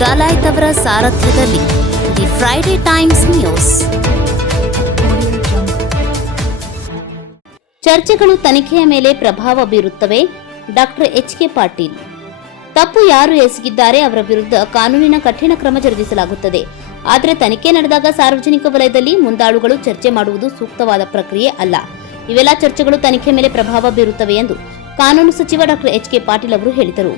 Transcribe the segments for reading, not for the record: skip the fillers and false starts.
ಡಾಲಾಯ್ತ್ ಅವರ ಸಾರಥ್ಯದಲ್ಲಿ the Friday Times news. ಚರ್ಚೆಗಳು ತನಿಖೆಯ ಮೇಲೆ ಪ್ರಭಾವ ಬೀರುತ್ತವೆ. Doctor H K. ಪಾಟೀಲ್. ತಪ್ಪು ಯಾರು ಎಸಗಿದ್ದಾರೆ ಅವರ ವಿರುದ್ಧ ಕಾನೂನಿನ ಕಠಿಣ ಕ್ರಮ ಜರುಗಿಸಲಾಗುತ್ತದೆ. ಆದರೆ ತನಿಖೆ ನಡೆದಾಗ ಸಾರ್ವಜನಿಕ ವಲಯದಲ್ಲಿ ಮುಂದಾಳುಗಳು ಚರ್ಚೆ ಮಾಡುವುದು ಸೂಕ್ತವಾದ ಪ್ರಕ್ರಿಯೆ ಅಲ್ಲ. ಇವೆಲ್ಲ ಚರ್ಚೆಗಳು ತನಿಖೆ ಮೇಲೆ ಪ್ರಭಾವ ಬೀರುತ್ತವೆ ಎಂದು ಕಾನೂನು ಸಚಿವ ಡಾಕ್ಟರ್ ಎಚ್.ಕೆ. ಪಾಟೀಲ್ ಅವರು ಹೇಳಿದರು.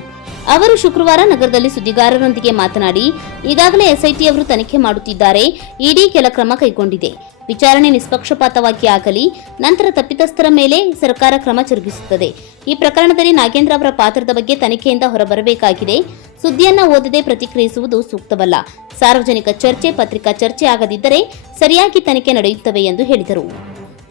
ಅವರು ಶುಕ್ರವಾರ ನಗರದಲ್ಲಿ ಸುದ್ದಿಗಾರರೊಂದಿಗೆ ಮಾತನಾಡಿ, ಈಗಾಗಲೇ ಎಸ್ಐಟಿ ಅವರು ತನಿಖೆ ಮಾಡುತ್ತಿದ್ದಾರೆ. ಇಡಿ ಕೆಲ ಕ್ರಮ ಕೈಗೊಂಡಿದೆ. ವಿಚಾರಣೆ ನಿಷ್ಪಕ್ಷಪಾತವಾಗಿ ಆಗಲಿ, ನಂತರ ತಪ್ಪಿತಸ್ಥರ ಮೇಲೆ ಸರ್ಕಾರ ಕ್ರಮ ಜರುಗಿಸುತ್ತದೆ. ಈ ಪ್ರಕರಣದಲ್ಲಿ ನಾಗೇಂದ್ರ ಅವರ ಪಾತ್ರದ ಬಗ್ಗೆ ತನಿಖೆಯಿಂದ ಹೊರಬರಬೇಕಾಗಿದೆ. ಸುದ್ದಿಯನ್ನ ಓದದೆ ಪ್ರತಿಕ್ರಿಯಿಸುವುದು ಸೂಕ್ತವಲ್ಲ. ಸಾರ್ವಜನಿಕ ಚರ್ಚೆ, ಪತ್ರಿಕಾ ಚರ್ಚೆ ಆಗದಿದ್ದರೆ ಸರಿಯಾಗಿ ತನಿಖೆ ನಡೆಯುತ್ತವೆ ಎಂದು ಹೇಳಿದರು.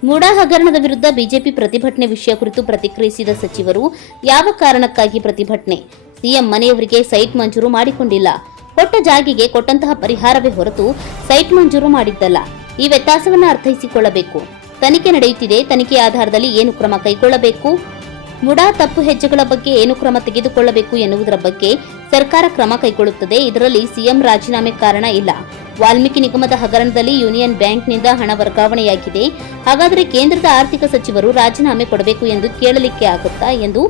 ಮೂಡಾ ಹಗರಣದ ವಿರುದ್ಧ ಬಿಜೆಪಿ ಪ್ರತಿಭಟನೆ ವಿಷಯ ಕುರಿತು ಪ್ರತಿಕ್ರಿಯಿಸಿದ ಸಚಿವರು, ಯಾವ ಕಾರಣಕ್ಕಾಗಿ ಪ್ರತಿಭಟನೆ? ಸಿಎಂ ಮನೆಯವರಿಗೆ ಸೈಟ್ ಮಂಜೂರು ಮಾಡಿಕೊಂಡಿಲ್ಲ. ಕೊಟ್ಟ ಜಾಗಿಗೆ ಕೊಟ್ಟಂತಹ ಪರಿಹಾರವೇ ಹೊರತು ಸೈಟ್ ಮಂಜೂರು ಮಾಡಿದ್ದಲ್ಲ. ಈ ವ್ಯತ್ಯಾಸವನ್ನು ಅರ್ಥೈಸಿಕೊಳ್ಳಬೇಕು. ತನಿಖೆ ನಡೆಯುತ್ತಿದೆ. ತನಿಖೆಯ ಆಧಾರದಲ್ಲಿ ಏನು ಕ್ರಮ ಕೈಗೊಳ್ಳಬೇಕು, ಮುಡಾ ತಪ್ಪು ಹೆಜ್ಜೆಗಳ ಬಗ್ಗೆ ಏನು ಕ್ರಮ ತೆಗೆದುಕೊಳ್ಳಬೇಕು ಎನ್ನುವುದರ ಬಗ್ಗೆ ಸರ್ಕಾರ ಕ್ರಮ ಕೈಗೊಳ್ಳುತ್ತದೆ. ಇದರಲ್ಲಿ ಸಿಎಂ ರಾಜೀನಾಮೆ ಕಾರಣ ಇಲ್ಲ. ವಾಲ್ಮೀಕಿ ನಿಗಮದ ಹಗರಣದಲ್ಲಿ ಯೂನಿಯನ್ ಬ್ಯಾಂಕ್ನಿಂದ ಹಣ ವರ್ಗಾವಣೆಯಾಗಿದೆ. ಹಾಗಾದರೆ ಕೇಂದ್ರದ ಆರ್ಥಿಕ ಸಚಿವರು ರಾಜೀನಾಮೆ ಕೊಡಬೇಕು ಎಂದು ಕೇಳಲಿಕ್ಕೆ ಆಗುತ್ತಾ ಎಂದು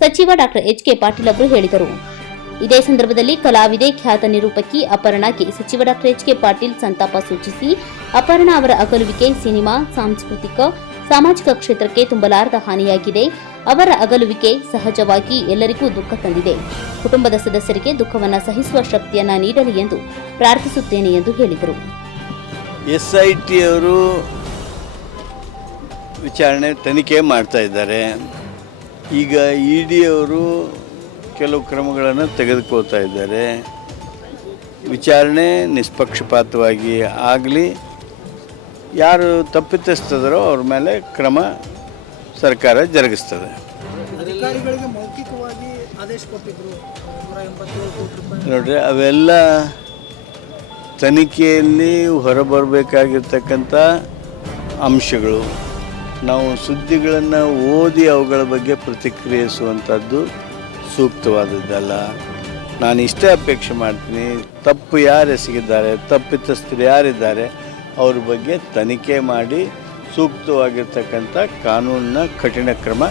ಸಚಿವ ಡಾಕ್ಟರ್ ಎಚ್.ಕೆ. ಪಾಟೀಲ್ ಅವರು ಹೇಳಿದರು. ಇದೇ ಸಂದರ್ಭದಲ್ಲಿ ಕಲಾವಿದೆ, ಖ್ಯಾತ ನಿರೂಪಕಿ ಅಪರ್ಣಾಗೆ ಸಚಿವ ಡಾಕ್ಟರ್ ಎಚ್.ಕೆ. ಪಾಟೀಲ್ ಸಂತಾಪ ಸೂಚಿಸಿ, ಅಪರ್ಣಾ ಅವರ ಅಗಲುವಿಕೆ ಸಿನಿಮಾ, ಸಾಂಸ್ಕೃತಿಕ, ಸಾಮಾಜಿಕ ಕ್ಷೇತ್ರಕ್ಕೆ ತುಂಬಲಾರದ ಹಾನಿಯಾಗಿದೆ. ಅವರ ಅಗಲುವಿಕೆ ಸಹಜವಾಗಿ ಎಲ್ಲರಿಗೂ ದುಃಖ ತಂದಿದೆ. ಕುಟುಂಬದ ಸದಸ್ಯರಿಗೆ ದುಃಖವನ್ನು ಸಹಿಸುವ ಶಕ್ತಿಯನ್ನ ನೀಡಲಿ ಎಂದು ಪ್ರಾರ್ಥಿಸುತ್ತೇನೆ ಎಂದು ಹೇಳಿದರು. ಎಸ್ಐಟಿ ಅವರು ವಿಚಾರಣೆ ತನಿಖೆ ಮಾಡ್ತಾ ಇದ್ದಾರೆ. ಈಗ ಇಡಿ ಅವರು ಕೆಲವು ಕ್ರಮಗಳನ್ನು ತೆಗೆದುಕೊಳ್ತಾ ಇದ್ದಾರೆ. ವಿಚಾರಣೆ ನಿಷ್ಪಕ್ಷಪಾತವಾಗಿ ಆಗಲಿ, ಯಾರು ತಪ್ಪಿತಸ್ಥರೋ ಅವ್ರ ಮೇಲೆ ಕ್ರಮ ಸರ್ಕಾರ ಜರುಗಿಸ್ತದೆ. ಅಧಿಕಾರಿಗಳಿಗೆ ಮೌಖಿಕವಾಗಿ ಆದೇಶ ಕೊಟ್ಟಿದ್ರು 187 ಕೋಟಿ ರೂಪಾಯಿ. ನೋಡ್ರಿ, ಅವೆಲ್ಲ ತನಿಖೆಯಲ್ಲಿ ಹೊರಬರಬೇಕಾಗಿರ್ತಕ್ಕಂಥ ಅಂಶಗಳು. ನಾವು ಸುದ್ದಿಗಳನ್ನು ಓದಿ ಅವುಗಳ ಬಗ್ಗೆ ಪ್ರತಿಕ್ರಿಯಿಸುವಂಥದ್ದು ಸೂಕ್ತವಾದದ್ದಲ್ಲ. ನಾನು ಇಷ್ಟೇ ಅಪೇಕ್ಷೆ ಮಾಡ್ತೀನಿ, ತಪ್ಪು ಯಾರು ಎಸಗಿದ್ದಾರೆ, ತಪ್ಪಿತಸ್ಥರು ಯಾರಿದ್ದಾರೆ ಅವ್ರ ಬಗ್ಗೆ ತನಿಖೆ ಮಾಡಿ ಸೂಕ್ತವಾಗಿರ್ತಕ್ಕಂಥ ಕಾನೂನಿನ ಕಠಿಣ ಕ್ರಮ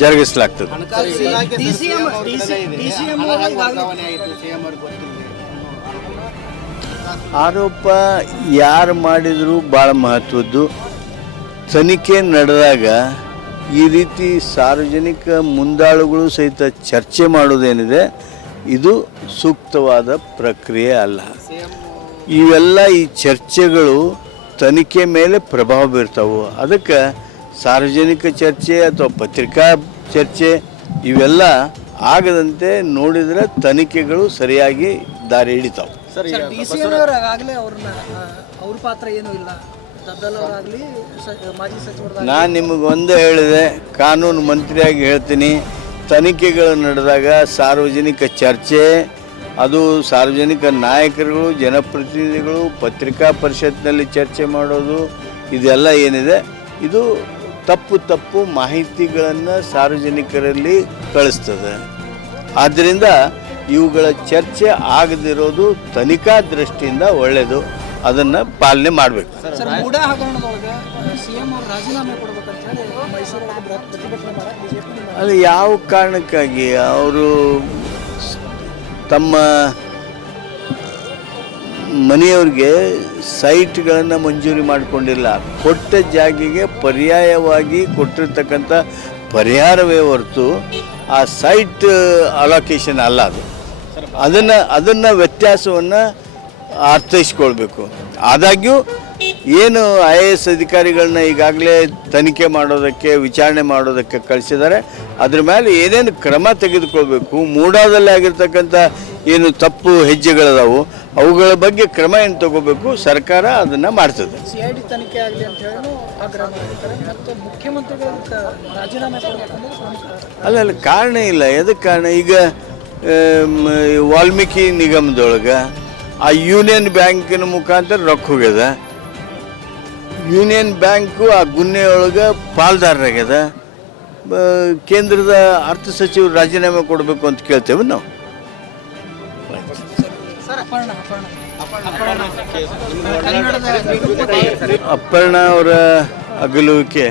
ಜರುಗಿಸಲಾಗ್ತದೆ. ಆರೋಪ ಯಾರು ಮಾಡಿದರೂ ಭಾಳ ಮಹತ್ವದ್ದು. ತನಿಖೆ ನಡೆದಾಗ ಈ ರೀತಿ ಸಾರ್ವಜನಿಕ ಮುಂದಾಳುಗಳು ಸಹಿತ ಚರ್ಚೆ ಮಾಡೋದೇನಿದೆ, ಇದು ಸೂಕ್ತವಾದ ಪ್ರಕ್ರಿಯೆ ಅಲ್ಲ. ಇವೆಲ್ಲ ಈ ಚರ್ಚೆಗಳು ತನಿಖೆ ಮೇಲೆ ಪ್ರಭಾವ ಬೀರ್ತಾವೆ. ಅದಕ್ಕೆ ಸಾರ್ವಜನಿಕ ಚರ್ಚೆ ಅಥವಾ ಪತ್ರಿಕಾ ಚರ್ಚೆ ಇವೆಲ್ಲ ಆಗದಂತೆ ನೋಡಿದರೆ ತನಿಖೆಗಳು ಸರಿಯಾಗಿ ದಾರಿ ಹಿಡಿತಾವೆ. ಅವ್ರ ಪಾತ್ರ ಏನೂ ಇಲ್ಲ. ನಾನು ನಿಮಗೆ ಒಂದೇ ಹೇಳಿದೆ, ಕಾನೂನು ಮಂತ್ರಿಯಾಗಿ ಹೇಳ್ತೀನಿ, ತನಿಖೆಗಳು ನಡೆದಾಗ ಸಾರ್ವಜನಿಕ ಚರ್ಚೆ, ಅದು ಸಾರ್ವಜನಿಕ ನಾಯಕರುಗಳು, ಜನಪ್ರತಿನಿಧಿಗಳು, ಪತ್ರಿಕಾ ಪರಿಷತ್ನಲ್ಲಿ ಚರ್ಚೆ ಮಾಡೋದು, ಇದೆಲ್ಲ ಏನಿದೆ ಇದು ತಪ್ಪು ಮಾಹಿತಿಗಳನ್ನು ಸಾರ್ವಜನಿಕರಲ್ಲಿ ಕಳಿಸ್ತದೆ. ಆದ್ದರಿಂದ ಇವುಗಳ ಚರ್ಚೆ ಆಗದಿರೋದು ತನಿಖಾ ದೃಷ್ಟಿಯಿಂದ ಒಳ್ಳೆಯದು. ಅದನ್ನು ಪಾಲನೆ ಮಾಡಬೇಕು. ಅದು ಯಾವ ಕಾರಣಕ್ಕಾಗಿ ಅವರು ತಮ್ಮ ಮನೆಯವ್ರಿಗೆ ಸೈಟ್ಗಳನ್ನು ಮಂಜೂರಿ ಮಾಡಿಕೊಂಡಿಲ್ಲ. ಕೊಟ್ಟ ಜಾಗಿಗೆ ಪರ್ಯಾಯವಾಗಿ ಕೊಟ್ಟಿರ್ತಕ್ಕಂಥ ಪರಿಹಾರವೇ ಹೊರತು ಆ ಸೈಟ್ ಅಲೋಕೇಶನ್ ಅಲ್ಲ. ಅದನ್ನು ವ್ಯತ್ಯಾಸವನ್ನು ಅರ್ಥೈಸ್ಕೊಳ್ಬೇಕು. ಆದಾಗ್ಯೂ ಏನು IAS ಅಧಿಕಾರಿಗಳನ್ನ ಈಗಾಗಲೇ ತನಿಖೆ ಮಾಡೋದಕ್ಕೆ, ವಿಚಾರಣೆ ಮಾಡೋದಕ್ಕೆ ಕಳಿಸಿದ್ದಾರೆ, ಅದ್ರ ಮೇಲೆ ಏನೇನು ಕ್ರಮ ತೆಗೆದುಕೊಳ್ಬೇಕು, ಮೂಡಾದಲ್ಲಿ ಆಗಿರ್ತಕ್ಕಂಥ ಏನು ತಪ್ಪು ಹೆಜ್ಜೆಗಳದಾವು ಅವುಗಳ ಬಗ್ಗೆ ಕ್ರಮ ಏನು ತಗೋಬೇಕು, ಸರ್ಕಾರ ಅದನ್ನು ಮಾಡ್ತದೆ. CID ತನಿಖೆ ಆಗಲಿ ಅಂತ ಹೇಳಿ ಆಗ್ರಹ ಮಾಡಿದ್ದಾರೆ. ಮತ್ತು ಮುಖ್ಯಮಂತ್ರಿಗಳು ರಾಜೀನಾಮೆ ಕೊಡಬೇಕು ಅಲ್ಲ, ಕಾರಣ ಇಲ್ಲ. ಎದಕ್ಕೆ ಕಾರಣ? ಈಗ ವಾಲ್ಮೀಕಿ ನಿಗಮದೊಳಗೆ ಆ ಯೂನಿಯನ್ ಬ್ಯಾಂಕಿನ ಮುಖಾಂತರ ರೊಕ್ಕ ಹೋಗ್ಯದ. ಯೂನಿಯನ್ ಬ್ಯಾಂಕು ಆ ಗುನ್ನೆಯೊಳಗೆ ಪಾಲ್ದಾರರಾಗ್ಯದ. ಕೇಂದ್ರದ ಅರ್ಥ ಸಚಿವರು ರಾಜೀನಾಮೆ ಕೊಡಬೇಕು ಅಂತ ಕೇಳ್ತೇವೆ ನಾವು. ಅಪರ್ಣ ಅವರ ಅಗಲುವಿಕೆ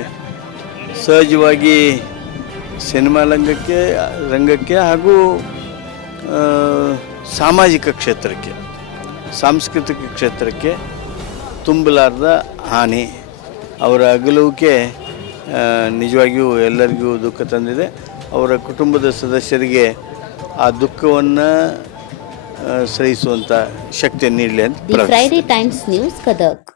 ಸಹಜವಾಗಿ ಸಿನಿಮಾ ರಂಗಕ್ಕೆ ಹಾಗೂ ಸಾಮಾಜಿಕ ಕ್ಷೇತ್ರಕ್ಕೆ, ಸಾಂಸ್ಕೃತಿಕ ಕ್ಷೇತ್ರಕ್ಕೆ ತುಂಬಲಾರದ ಹಾನಿ. ಅವರ ಅಗಲುವಿಕೆ ನಿಜವಾಗಿಯೂ ಎಲ್ಲರಿಗೂ ದುಃಖ ತಂದಿದೆ. ಅವರ ಕುಟುಂಬದ ಸದಸ್ಯರಿಗೆ ಆ ದುಃಖವನ್ನು ಸಹಿಸುವಂಥ ಶಕ್ತಿ ನೀಡಲಿ ಅಂತ the Friday Times news Gadag.